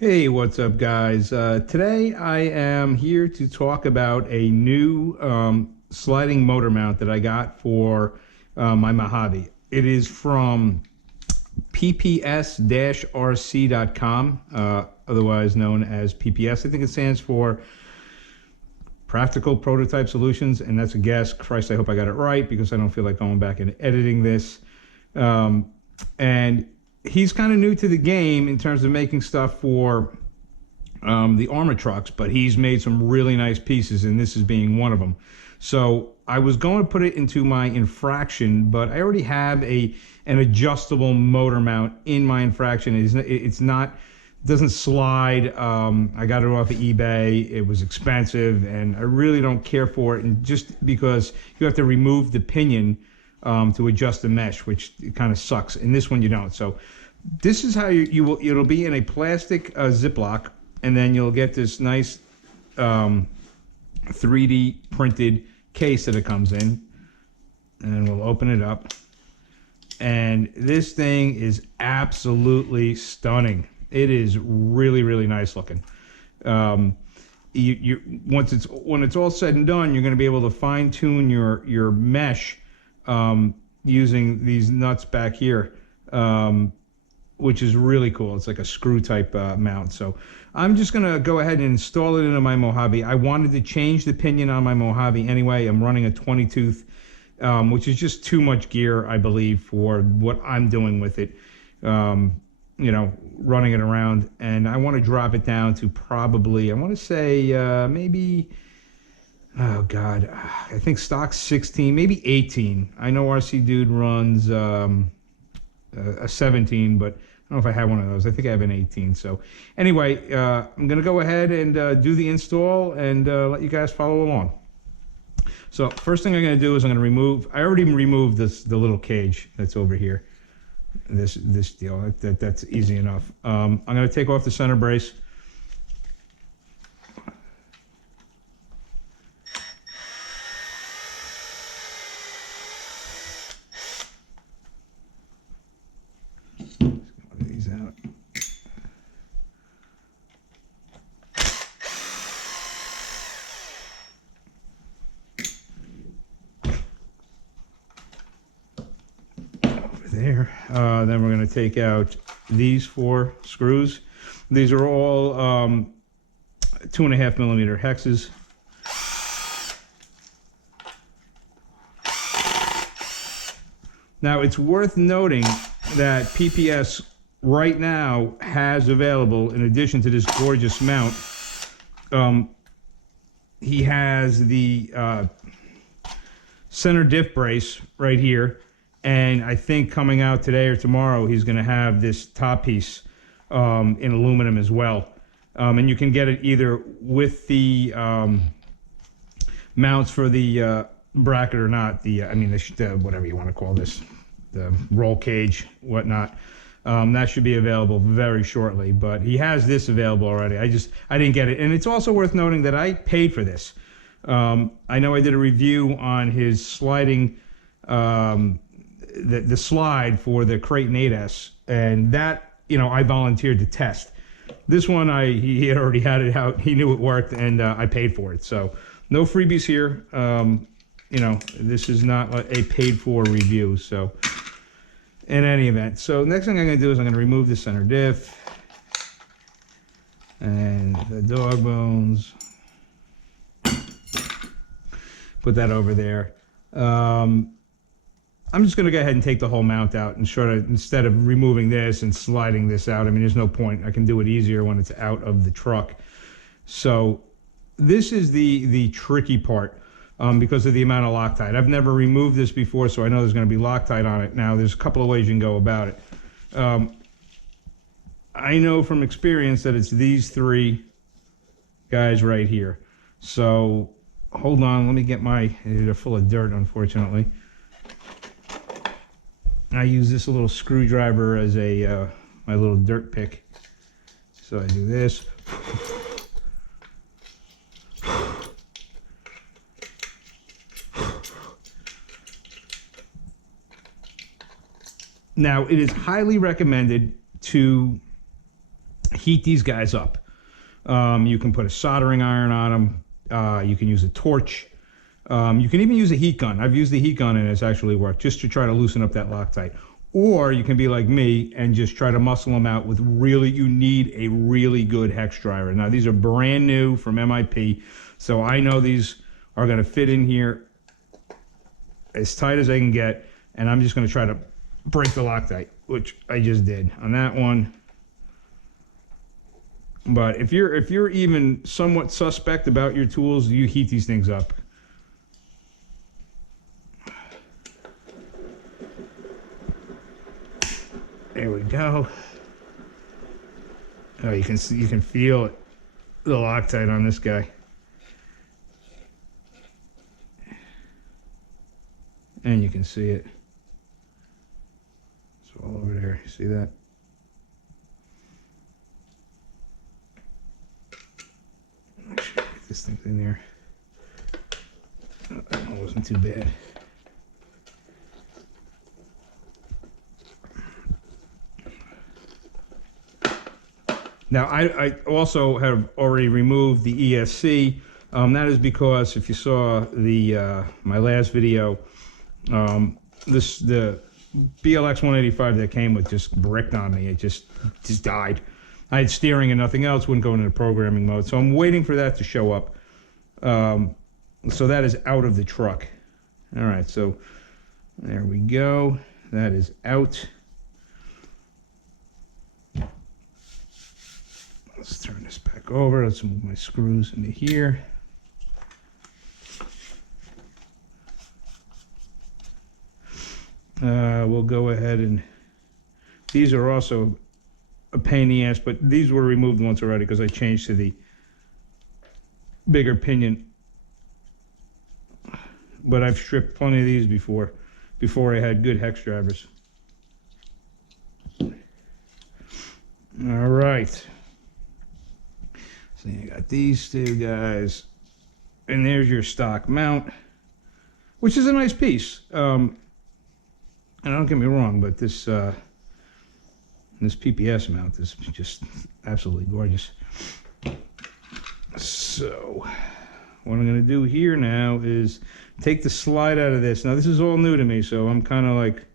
Hey, what's up, guys? Today I am here to talk about a new sliding motor mount that I got for my Mojave. It is from PPS-RC.com, otherwise known as PPS. I think it stands for Practical Prototype Solutions, and that's a guess. Christ, I hope I got it right because I don't feel like going back and editing this. And he's kind of new to the game in terms of making stuff for the Arrma trucks, but he's made some really nice pieces, and this is being one of them. So I was going to put it into my infraction, but I already have an adjustable motor mount in my infraction. It's not doesn't slide. I got it off of eBay. It was expensive, and I really don't care for it. And just because you have to remove the pinion to adjust the mesh, which kind of sucks. In this one, you don't. So this is how you will. It'll be in a plastic Ziploc, and then you'll get this nice 3D printed case that it comes in, and we'll open it up. And this thing is absolutely stunning. It is really, really nice looking. When it's all said and done, you're going to be able to fine tune your mesh using these nuts back here, which is really cool. It's like a screw type mount. So I'm just going to go ahead and install it into my Mojave. I wanted to change the pinion on my Mojave anyway. I'm running a 20 tooth, which is just too much gear, I believe, for what I'm doing with it. You know, running it around, and I want to drop it down to probably, I want to say maybe, oh God, I think stock 16, maybe 18. I know RC Dude runs a 17, but I don't know if I have one of those. I think I have an 18. So anyway, I'm going to go ahead and do the install and let you guys follow along. So first thing I'm going to do is I'm going to remove, I already removed the little cage that's over here. This deal, that's easy enough. I'm going to take off the center brace. These out. There. Then we're going to take out these 4 screws. These are all 2.5 millimeter hexes. Now it's worth noting that PPS right now has available, in addition to this gorgeous mount, he has the center diff brace right here. And I think coming out today or tomorrow, he's going to have this top piece in aluminum as well. And you can get it either with the mounts for the bracket or not. I mean, the whatever you want to call this, the roll cage, whatnot. That should be available very shortly. But he has this available already. I didn't get it. And it's also worth noting that I paid for this. I know I did a review on his sliding. The slide for the Creighton 8S, and that, you know, I volunteered to test. This one, he had already had it out. He knew it worked, and I paid for it. So no freebies here. You know, this is not a paid-for review. So in any event, so next thing I'm going to do is I'm going to remove the center diff and the dog bones. Put that over there. I'm just going to go ahead and take the whole mount out and sort of, instead of removing this and sliding this out, I mean, there's no point. I can do it easier when it's out of the truck. So this is the tricky part because of the amount of Loctite. I've never removed this before, so I know there's going to be Loctite on it. Now, there's a couple of ways you can go about it. I know from experience that it's these 3 guys right here. So hold on, let me get they're full of dirt, unfortunately. I use this little screwdriver as my little dirt pick. So I do this. Now, it is highly recommended to heat these guys up. You can put a soldering iron on them. You can use a torch. You can even use a heat gun. I've used the heat gun and it's actually worked, just to try to loosen up that Loctite. Or you can be like me and just try to muscle them out with you need a really good hex driver. Now these are brand new from MIP, so I know these are going to fit in here as tight as they can get, and I'm just going to try to break the Loctite, which I just did on that one. But if you're even somewhat suspect about your tools, you heat these things up. There we go. Oh, you can see, you can feel it, the Loctite on this guy. And you can see it. It's all over there. See that? Make sure I get this thing in there. Oh, that one wasn't too bad. Now, I also have already removed the ESC. That is because if you saw the my last video, the BLX 185 that came with just bricked on me. It just died. I had steering and nothing else, wouldn't go into programming mode. So I'm waiting for that to show up. So that is out of the truck. All right, so there we go. That is out. Let's turn this back over. Let's move my screws into here. We'll go ahead and these are also a pain in the ass, but these were removed once already because I changed to the bigger pinion. But I've stripped plenty of these before I had good hex drivers. All right. So you got these two guys, and there's your stock mount, which is a nice piece. And don't get me wrong, but this this PPS mount is just absolutely gorgeous. So what I'm going to do here now is take the slide out of this. Now this is all new to me, so I'm kind of like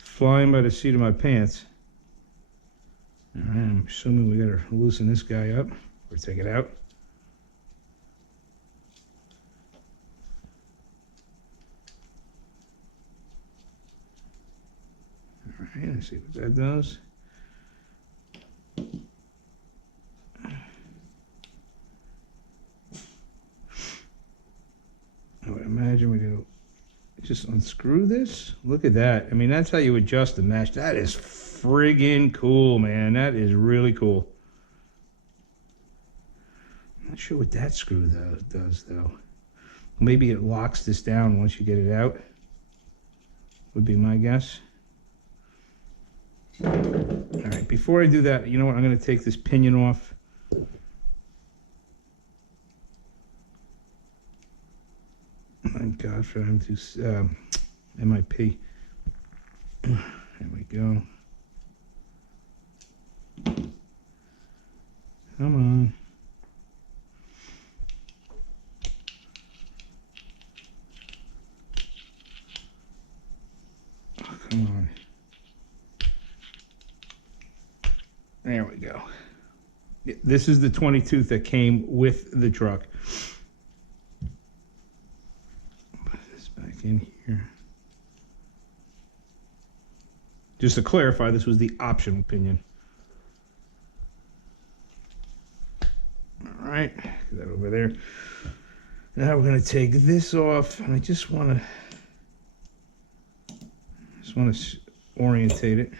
flying by the seat of my pants. All right, I'm assuming we got to loosen this guy up or take it out. All right, let's see what that does. I would imagine we're going to just unscrew this. Look at that. I mean, that's how you adjust the mesh. That is friggin' cool, man. That is really cool. I'm not sure what that screw does though. Maybe it locks this down once you get it out, would be my guess. All right, before I do that, you know what? I'm going to take this pinion off. Thank God for them to MIP. There we go. Come on. Oh, come on. There we go. This is the 20 tooth that came with the truck. Put this back in here. Just to clarify, this was the optional pinion. All right, get that over there. Now we're going to take this off, and I just want to orientate it.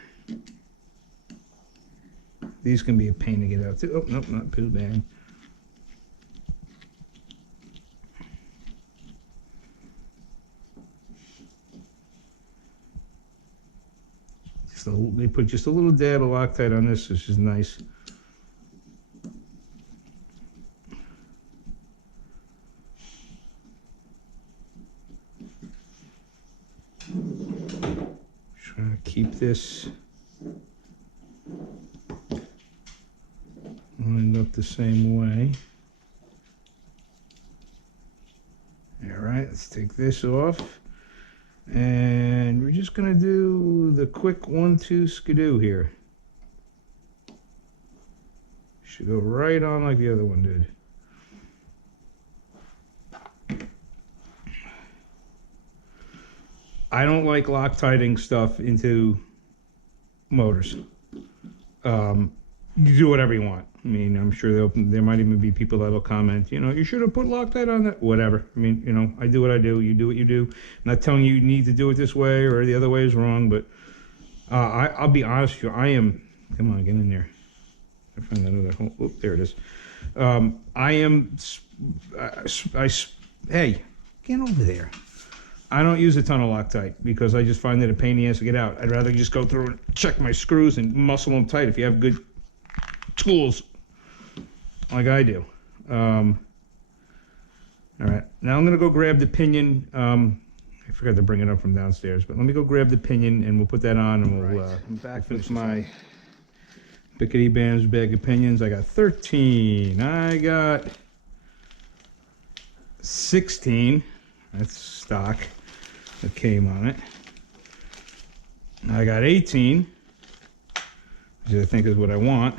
These can be a pain to get out too. Oh, nope, not too bad. They put just a little dab of Loctite on this, which is nice. Trying to keep this lined up the same way. All right, let's take this off. And we're just going to do the quick 1-2 skidoo here. Should go right on like the other one did. I don't like Loctiting stuff into motors. You do whatever you want. I mean, I'm sure there might even be people that'll comment, you know, you should have put Loctite on that. Whatever. I mean, you know, I do what I do. You do what you do. I'm not telling you need to do it this way or the other way is wrong, but I'll be honest with you. I am. Come on, get in there. I find that other hole. Oh, there it is. I am. Hey, get over there. I don't use a ton of Loctite because I just find it a pain in the ass to get out. I'd rather just go through and check my screws and muscle them tight if you have good tools like I do. All right, now I'm going to go grab the pinion. I forgot to bring it up from downstairs, but let me go grab the pinion and we'll put that on and we'll I'm back with my Bickety Bam's bag of pinions. I got 13. I got 16. That's stock that came on it. I got 18, which I think is what I want.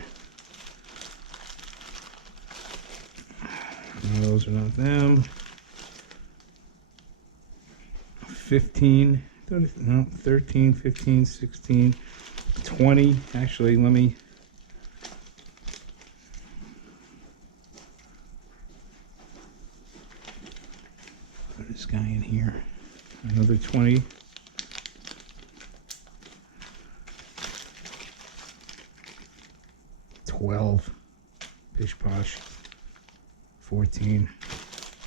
No, those are not them. 15, no, 13, 15, 16, 20. Actually, let me. Put this guy in here. Another 20. $12. Pish posh. 14.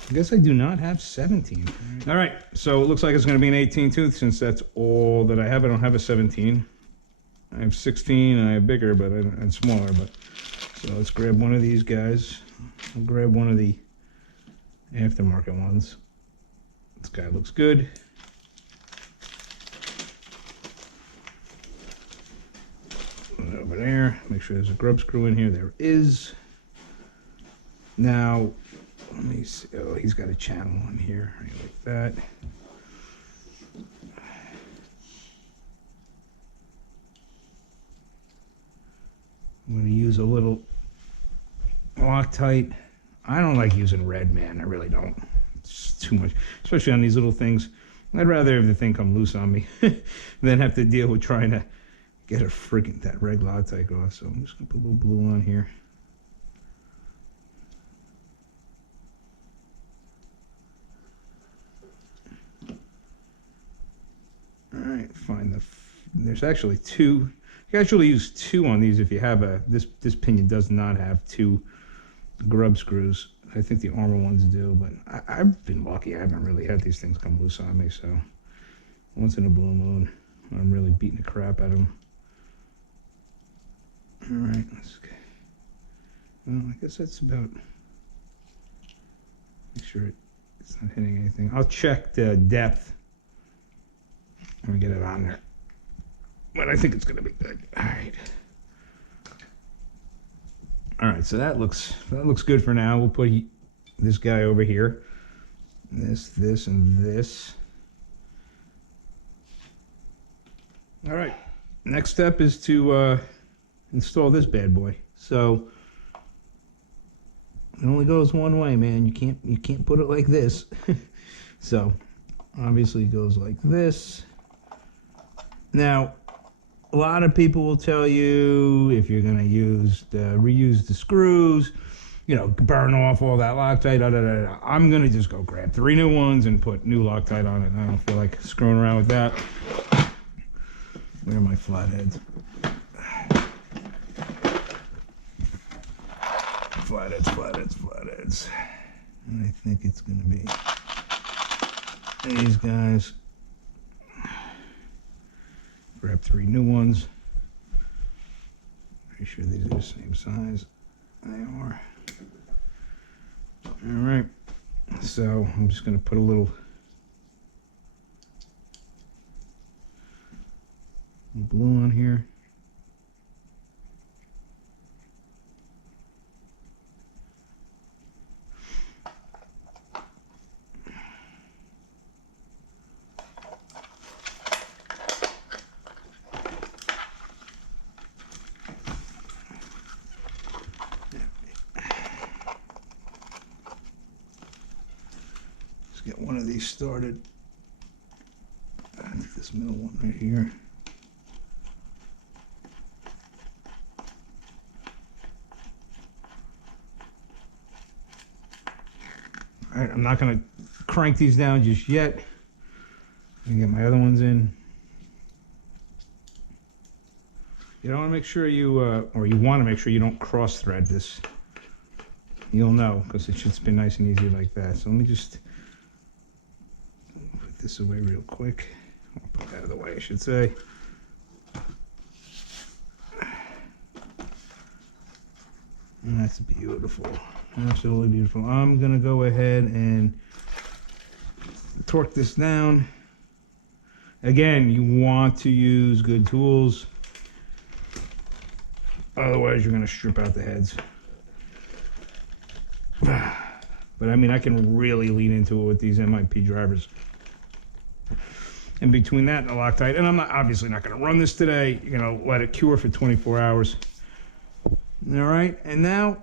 I guess I do not have 17. All right, so it looks like it's going to be an 18 tooth since that's all that I have. I don't have a 17. I have 16 and I have bigger, but and smaller. But so let's grab one of these guys. I'll grab one of the aftermarket ones. This guy looks good. Put it over there. Make sure there's a grub screw in here. There is. Now, let me see. Oh, he's got a channel on here, right like that. I'm going to use a little Loctite. I don't like using red, man. I really don't. It's too much, especially on these little things. I'd rather have the thing come loose on me than have to deal with trying to get that red Loctite off. So I'm just going to put a little blue on here. All right, there's actually two. You can actually use two on these if you have this pinion does not have two grub screws. I think the Arrma ones do, but I've been lucky. I haven't really had these things come loose on me, so once in a blue moon, I'm really beating the crap out of them. All right, well, I guess that's about, make sure it's not hitting anything. I'll check the depth. Let me get it on there. But I think it's going to be good. All right. All right, so that looks good for now. We'll put this guy over here. This, and this. All right. Next step is to install this bad boy. So it only goes one way, man. You can't put it like this. So obviously it goes like this. Now, a lot of people will tell you if you're going to reuse the screws, you know, burn off all that Loctite. I'm going to just go grab 3 new ones and put new Loctite on it. I don't feel like screwing around with that. Where are my flatheads? Flatheads. And I think it's going to be these guys. Grab 3 new ones. Pretty sure these are the same size. They are. All right. So I'm just going to put a little blue on here. Let's get one of these started. I think this middle one right here. All right, I'm not going to crank these down just yet. Let me get my other ones in. You don't want to make sure you, or you want to make sure you don't cross thread this. You'll know, because it should spin nice and easy like that. So let me just put this away real quick. I'll put that out of the way, I should say. And that's beautiful. Absolutely beautiful. I'm going to go ahead and torque this down. Again, you want to use good tools. Otherwise, you're going to strip out the heads. But I mean, I can really lean into it with these MIP drivers. And between that and the Loctite, and I'm not obviously not going to run this today, you know, let it cure for 24 hours. All right, and now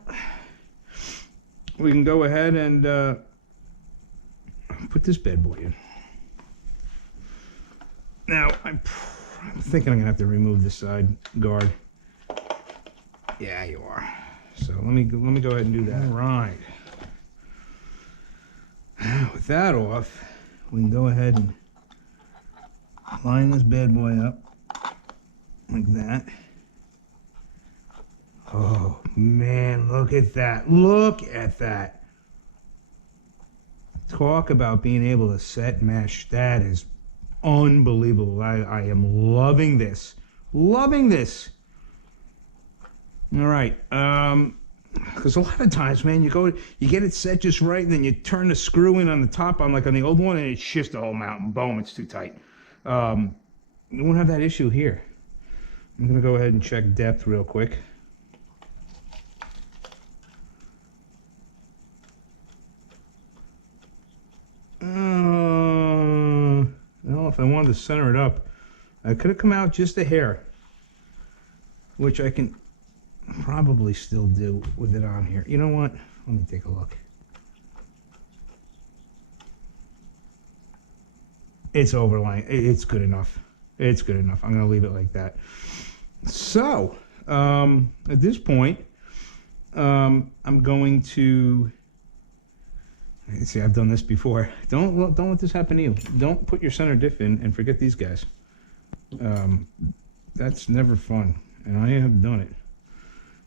we can go ahead and put this bad boy in. Now, I'm thinking I'm going to have to remove this side guard. Yeah, you are. So let me go ahead and do that. All right. Now, with that off, we can go ahead and line this bad boy up like that. Oh man, look at that. Look at that. Talk about being able to set mesh. That is unbelievable. I am loving this. Loving this. All right. Because a lot of times, man, you get it set just right, and then you turn the screw in on the top on the old one, and it shifts the whole mountain. Boom, it's too tight. You won't have that issue here. I'm going to go ahead and check depth real quick. Well, if I wanted to center it up, I could have come out just a hair, which I can probably still do with it on here. You know what? Let me take a look. It's overlying. It's good enough. It's good enough. I'm going to leave it like that. So, at this point, I'm going to... See, I've done this before. Don't let this happen to you. Don't put your center diff in and forget these guys. That's never fun, and I have done it.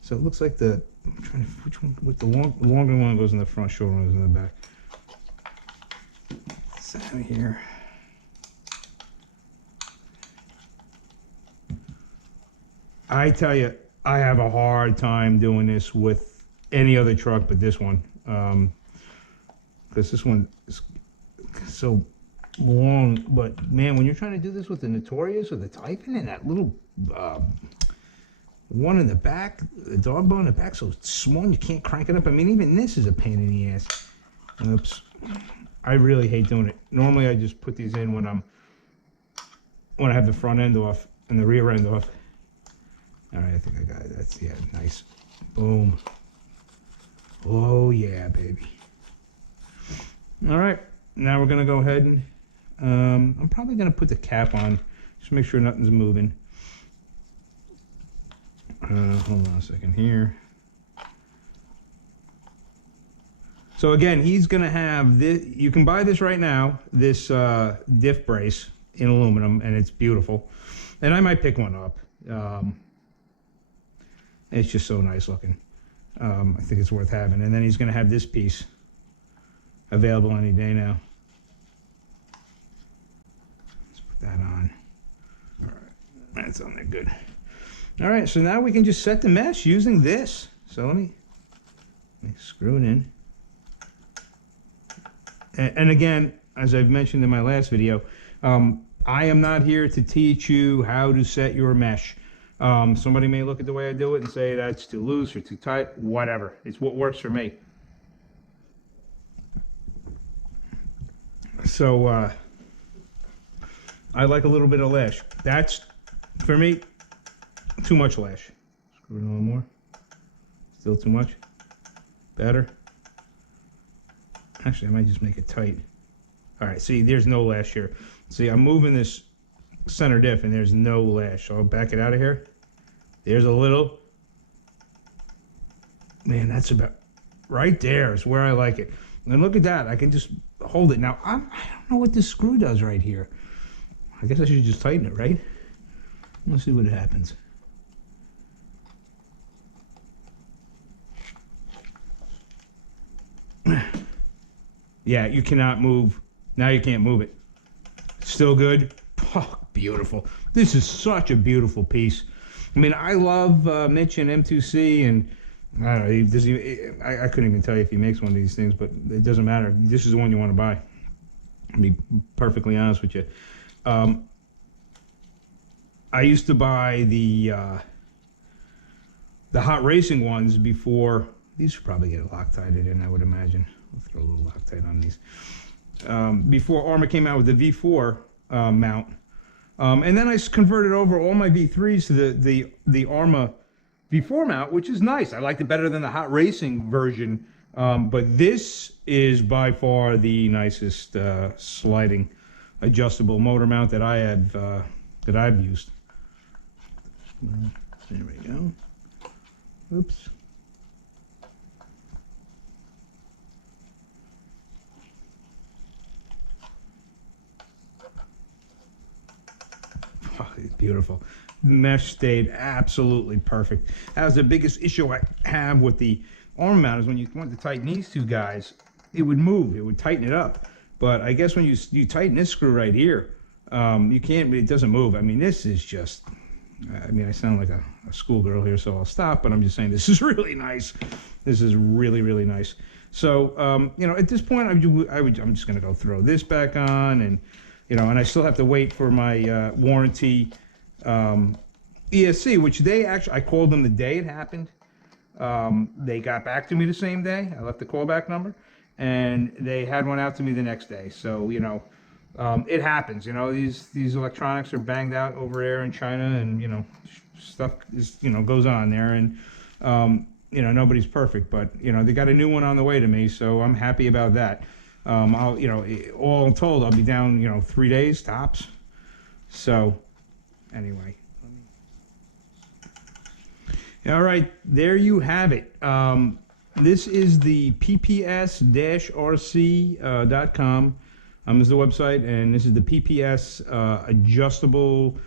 So it looks like I'm trying to, which one, with the longer one goes in the front, shorter one goes in the back. It's out of here. I tell you, I have a hard time doing this with any other truck but this one. Because this one is so long, but man, when you're trying to do this with the Notorious or the Typhon and that little one in the back, the dog bone in the back, so small you can't crank it up. I mean, even this is a pain in the ass. Oops. I really hate doing it. Normally I just put these in when I have the front end off and the rear end off. All right, I think I got it. That's, yeah, nice. Boom. Oh yeah, baby. All right, now we're gonna go ahead and I'm probably gonna put the cap on, just make sure nothing's moving. Hold on a second here. So again, he's gonna have this. You can buy this right now, this diff brace in aluminum, and it's beautiful. And I might pick one up. It's just so nice looking. I think it's worth having. And then he's gonna have this piece available any day now. Let's put that on. All right, that's on there, good. All right, so now we can just set the mesh using this. So let me screw it in. And again, as I've mentioned in my last video, I am not here to teach you how to set your mesh. Somebody may look at the way I do it and say that's too loose or too tight, whatever. It's what works for me. So I like a little bit of lash. That's, for me, too much lash. Screw it a little more. Still too much. Better. Actually, I might just make it tight. All right, see, there's no lash here. See, I'm moving this center diff, and there's no lash. So I'll back it out of here. There's a little. Man, that's about right there is where I like it. And look at that. I can just hold it. Now, I don't know what this screw does right here. I guess I should just tighten it, right? Let's see what happens. Yeah, you cannot move. Now you can't move it. Still good. Oh, beautiful. This is such a beautiful piece. I mean, I love Mitch and M2C, and I don't know. I couldn't even tell you if he makes one of these things, but it doesn't matter. This is the one you want to buy. To be perfectly honest with you. I used to buy the hot racing ones before. These should probably get Loctited in, I would imagine. I'll throw a little Loctite on these. Before Arrma came out with the V4 mount. And then I converted over all my V3s to the Arrma V4 mount, which is nice. I liked it better than the hot racing version. But this is by far the nicest sliding adjustable motor mount that I've used. There we go. Oops. Oh, it's beautiful. Mesh stayed absolutely perfect. That was the biggest issue I have with the Arrma mount, is when you want to tighten these two guys, it would move. It would tighten it up. But I guess when you tighten this screw right here, you can't. It doesn't move. I mean, this is just. I mean, I sound like a schoolgirl here, so I'll stop. But I'm just saying, this is really nice. This is really, really nice. So, you know, at this point, I'm just going to go throw this back on, and you know, and I still have to wait for my warranty ESC, which they actually, I called them the day it happened. They got back to me the same day. I left the callback number, and they had one out to me the next day. So, you know, it happens. You know, these electronics are banged out over there in China, and you know, stuff is, you know, goes on there, and you know, nobody's perfect, but you know, they got a new one on the way to me, so I'm happy about that. I'll, you know, all told, I'll be down, you know, 3 days tops. So, anyway. All right, there you have it. This is the PPS-RC.com. Is the website, and this is the PPS adjustable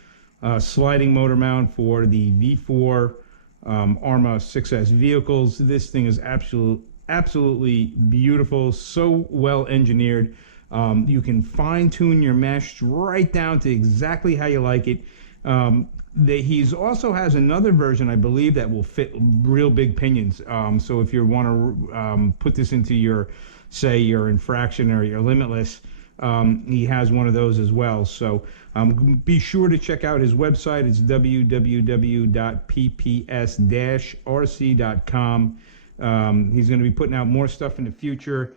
sliding motor mount for the V4 Arrma 6S vehicles. This thing is absolutely beautiful, so well engineered. You can fine tune your mesh right down to exactly how you like it. He's also has another version, I believe, that will fit real big pinions. So if you want to put this into your, say, your infraction or your limitless, he has one of those as well. So be sure to check out his website. It's www.pps-rc.com. He's going to be putting out more stuff in the future.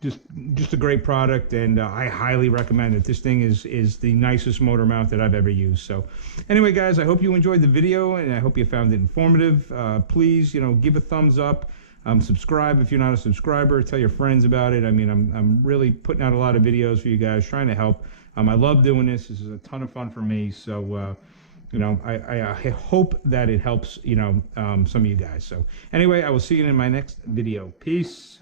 Just a great product, and I highly recommend it. This thing is the nicest motor mount that I've ever used. So anyway, guys, I hope you enjoyed the video, and I hope you found it informative. Please, you know, give a thumbs up. Subscribe if you're not a subscriber. Tell your friends about it. I mean, I'm really putting out a lot of videos for you guys, trying to help. I love doing this. This is a ton of fun for me. So, you know, I hope that it helps, you know, some of you guys. So anyway, I will see you in my next video. Peace.